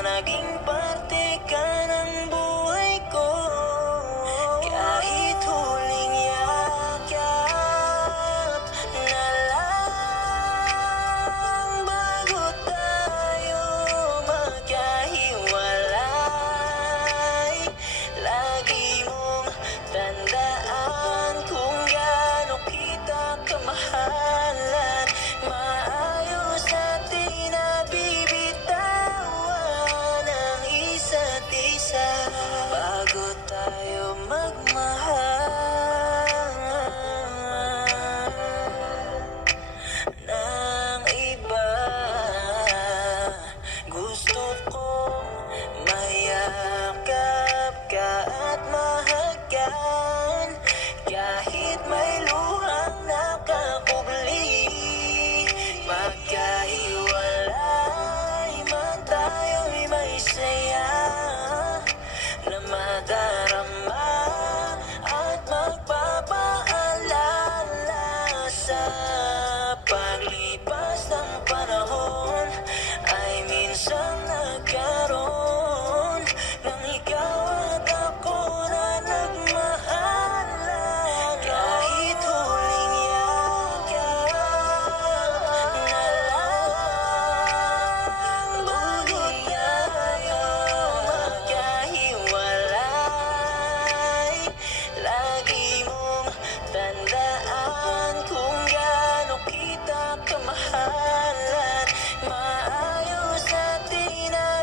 naging parte ka ng buhay ko. Kahit huling yakap na lang bago tayo magkahiwalay. Lagi mong tandaan kung gaano kita kamahalan. Maayos natin na bibitawan ang isa't isa bago tayo magmahal ng iba. Gusto kong mayakap ka at mahagkan kahit may luhang nakakubli. Magkahiwalay man tayo'y may saya na madarama at magpapaalala. Sa paglipas ng panahon ay minsan nagkaroon ng ikaw at ako na nagmahalan. Kahit huling yakap na lang bago tayo magkahiwalay. Lagi mong tandaan kung gaano kita kamahalan. Maayos natin na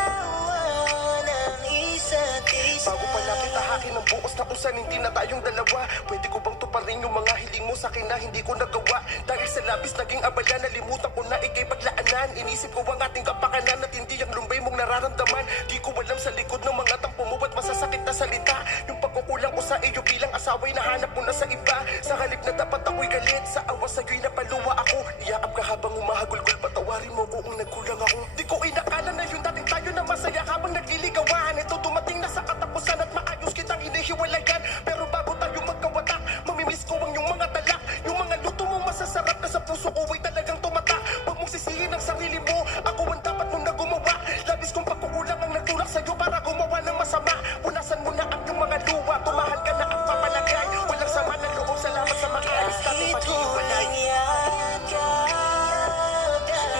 bibitawan ang isa't isa. Bago pa natin tahakin ang buos na kung saan hindi na tayong dalawa, pwede ko bang tuparin yung mga hiling mo sa akin na hindi ko nagawa? Dahil sa labis naging abala, nalimutan ko na ikay paglaanan. Inisip ko ang ating kapakanan at hindi ang lumbay mong nararamdaman. Di ko alam sa likod ng mga tampo mo at masasakit na salita. Yung pagkukulang ko sa iyo bilang asawa'y nahanap mo na sa iba. Sa halip na dapat ako'y galit, sa awa sa'yo'y napaluwa ako. Iyaap ka habang humahagulgol, patawarin mo ko kung nagkulang ako. Di ko inakala na yung dating tayo na masaya habang nagliligawan. Ito dumating na sa katapusan at maayos kitang hinihiwalayan. Pero bago tayo magkawatak, mamimiss ko ang yung mga talak. Yung mga luto mong masasarap na sa puso ko ay talagang tumatak. Huwag mong sisihin ang sarili mo, ako ang dapat mong na gumawa. Labis kong pagkukulang ang nagtulak sa'yo para gumawa ng masama. Punasan mo na ang yung mga luwa, tumahal ka na ang papalagay. Walang sama ng loob, salamat sa mga alis natin Kahit pag-iwalay. huling yakap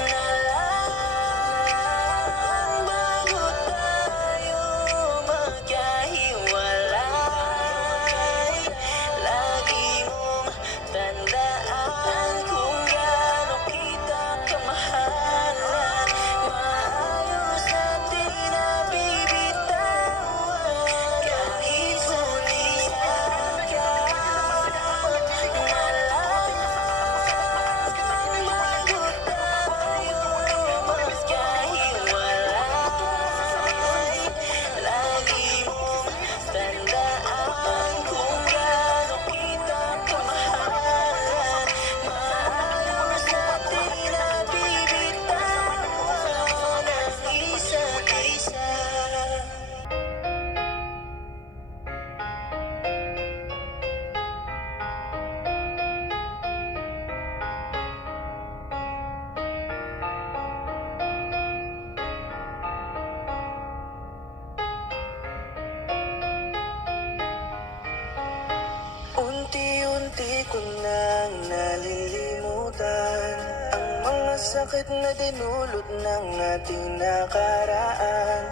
na lang bago tayo magkahiwalay. Lagi mong tandaan kung gaano kita kamahalan. Maayos natin na bibitawan kahit huling yakap na lang bago tayo magkahiwalay. Lagi mong tandaan kung gaano kita kamahalan. Maayos natin na bibitawan ang isa't isa. Unti-unti ko nang nalilimutan ang mga sakit na dinulot ng ating nakaraan.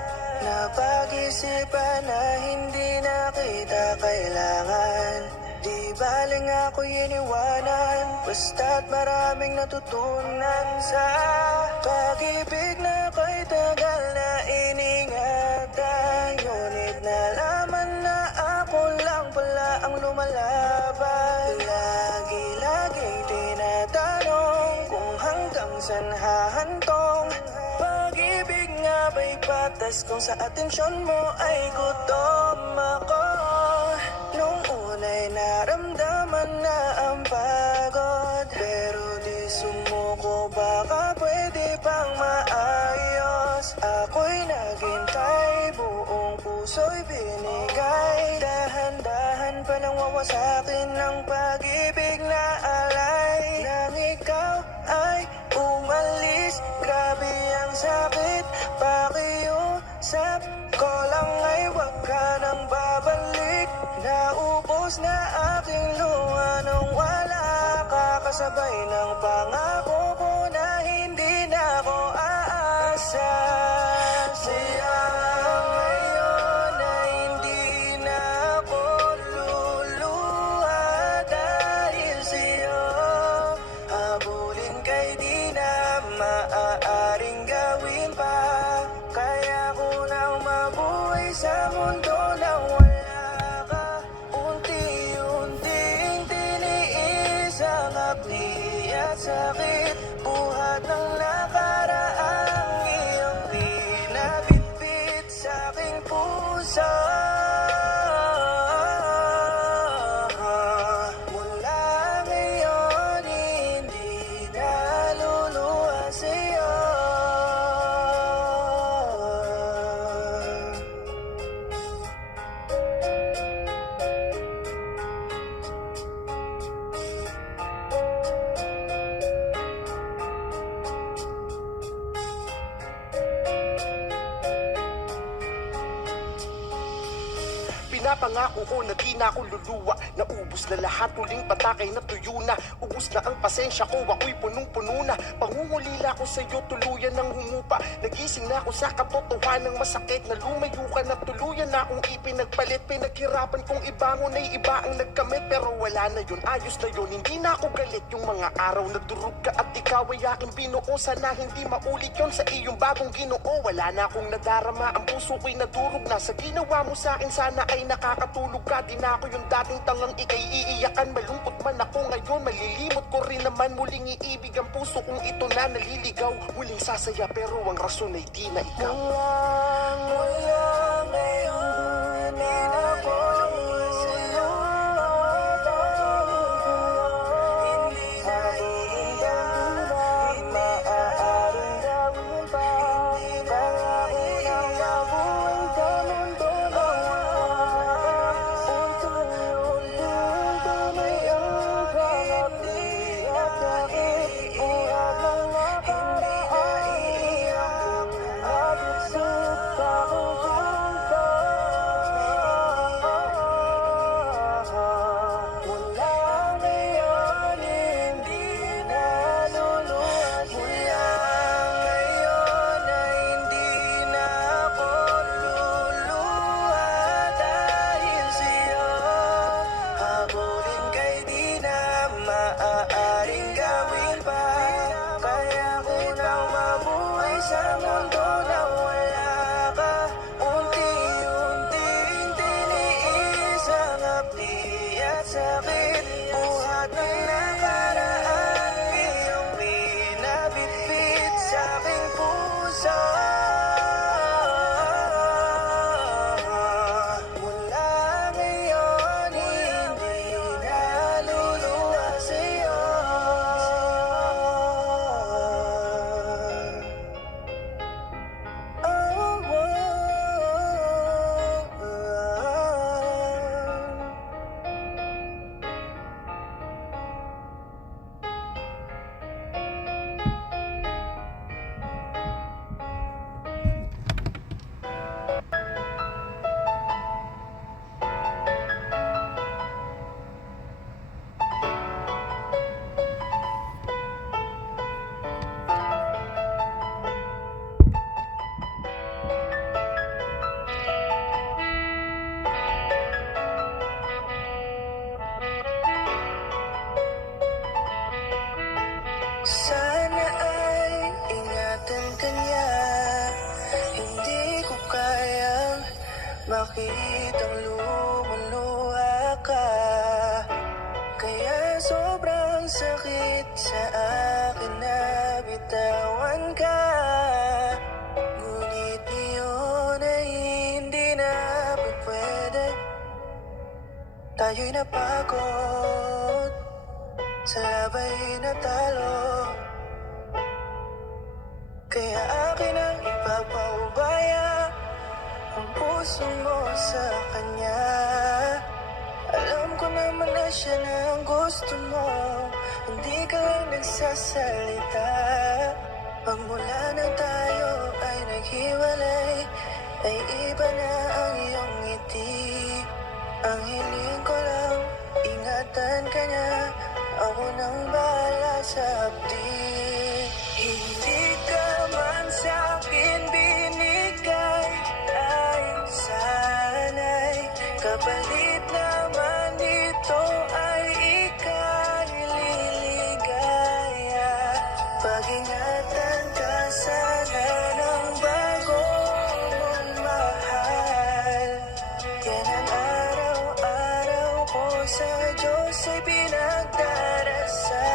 Napag-isipan na hindi na kita kailangan. Di baling ako'y iniwanan, basta't maraming natutunan sa pag-ibig na ko'y tagal na iningatan. Ngunit nalaman na ako lang pala ang lumalaban. Lagi-laging tinatanong kung hanggang saan hahantong. Pag-ibig nga ba'y patas kung sa atensyon mo ay gutom ako? Nung una'y naramdaman na ang pagod, pero di sumuko, baka pwede pang maayos. Ako'y naghintay, buong puso'y binigay. Dahan-dahan palang wawasakin ng pag-ibig na alay. Nang ikaw ay umalis, grabe ang sakit. gabay ng pangako ko na hindi na ako aasa. Siya ngayon na hindi na ako luluha dahil sa'yo. Habulin kay di na maaaring gawin pa. Kaya ko nang mabuhay sa mundo na wala ka. Unti-unting tiniis ang akli at sakit. Buhat ng nakaraang iyong pinabitbit sa aking puso. Mula ngayon hindi na luluha sa'yo. Pinapangako ko na di na ako luluwa. Naubos na lahat, huling patakay na tuyo na. Ubus na ang pasensya ko, ako'y punong-puno na. Pangungulila ko sa'yo, tuluyan ng humupa. Nagising na ako sa katotohanan ng masakit. Na lumayo ka na tuluyan na akong ipinagpalit. Pinaghirapan kong ibangon ay iba ang nagkamit. Pero wala na yun, ayos na yun, hindi na ako galit. Yung mga araw na durog ka at ikaw ay aking binuo. Sana hindi maulit yun sa iyong bagong ginoo. Wala na akong nadarama, ang puso ko'y nadurog na. Sa ginawa mo sa akin, sana ay nakakatulog ka. Di na ako yung dating tangang ikay iiyakan. Malungkot man ako ngayon, malilimot ko rin naman. Muling iibig ang puso kong ito na naliligaw. Muling sasaya pero ang rason ay di na ikaw. Mula ngayon hindi na ako sa'yo. Hindi na iiyak, maaaring gawin pa. Kaya ko nang mabuhay sa mundo na wala ka. Unti-unting tumay ang pangakli at sakit. Buhat ng nakaraang iyong pinabitbit sa aking puso. Mula ngayon hindi na luluha sa'yo. Ngayon ay hindi na ako luluha dahil sa'yo. Habulin kay di na maaaring gawin pa. Kaya ko nang mabuhay sa mundo na wala ka. Unti-unting tiniis ang akli at sakit. Buhat ng nakaraan iyong pinabitbit sa aking puso. Mula ngayon hindi na luluha sa'yo. Sana ay ingatan ka niya. Hindi ko kayang makitang lumuluha ka. Kaya sobrang sakit sa akin na bitawan ka. Ngunit ngayon ay hindi na pwede. Tayo'y napagod sa labay na talo. Kaya akin ang ipapaubaya ang puso mo sa kanya. Alam ko naman na siya na ang gusto mo. Hindi ka lang nagsasalita. Pagmula nang tayo ay naghiwalay, ay iba na ang iyong ngiti. Ang hiling ko lang, ingatan ka niya. Ako nang bahala. Hindi ka man sa'kin binigay, ay sana'y kapalit naman nito ay ika'y liligaya. Pag-ingatan ka sana ng bago mong mahal. Yan ang araw-araw ko sa Diyos ay pinagdarasal.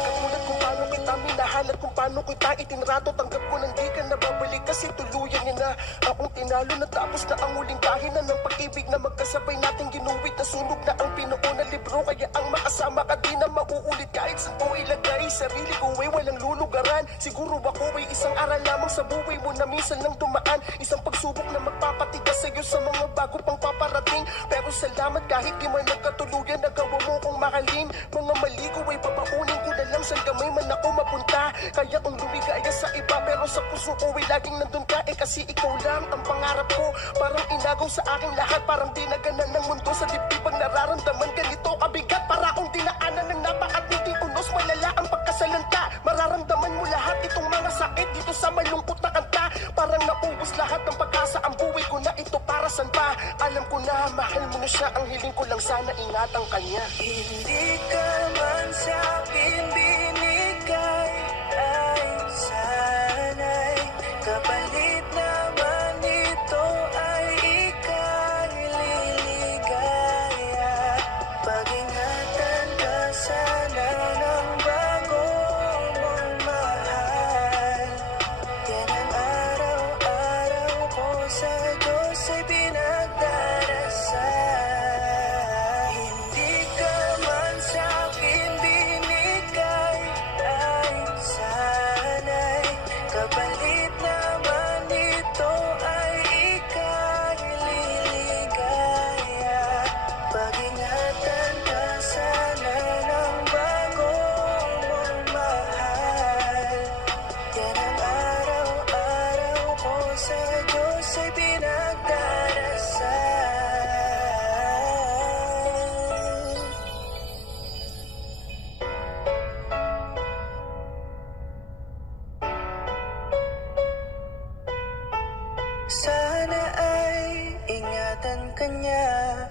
Katulad kung paano kita minahal at kung paano kita itinrato. Tanggap ko nang di ka nababalik kasi tuluyan niya na akong tinalo. Natapos na ang huling pahina ng pag-ibig na magkasabay nating ginuwit. Nasunog na ang pinuo na libro, kaya ang makasama ka di na mauulit. Kahit saan ko ilagay sarili ko ay walang lulugaran. Siguro ako ay isang aral lamang sa buhay mo na minsan lang dumaan. Isang pagsubok na magpapatigas sa'yo sa mga bago pang paparating. Pero salamat kahit di man nagkatuluyan, nagawa mo kong mahalin. Mga mali ko ay babaunin ko na lang saan kamay man ako mapunta. Kaya kong lumigaya sa iba pero sa puso ko ay laging nandun ka. Kasi ikaw lang ang pangarap ko. Parang inagaw sa aking lahat, parang dinaganan ng mundo sa dibdib. Ang nararamdaman ganito kabigat, para akong dinaanan ng napakatinding unos. Malala ang pagkasalanta, mararamdaman mo lahat itong mga sakit dito sa malungkot na kanta. Parang naubos lahat ng pag-asa, ang buhay ko na ito para saan pa. Alam ko na mahal mo na siya, ang hiling ko lang sana ingatan kanya. Hindi ka man sa'kin binigay, ay sana'y kapalit naman nito ay ika'y liligaya. Pag-ingatan ka sana ng bago mong mahal. Yan ang araw-araw ko sa Diyos ay pinagdarasal. Hindi ka man sa'kin binigay, ay sana'y kapalit naman nito ay ika'y liligaya. Pag-ingatan ka sana ng bago mong mahal. Yan ang araw-araw ko sa Diyos ay pinagdarasal. Sana ay ingatan ka niya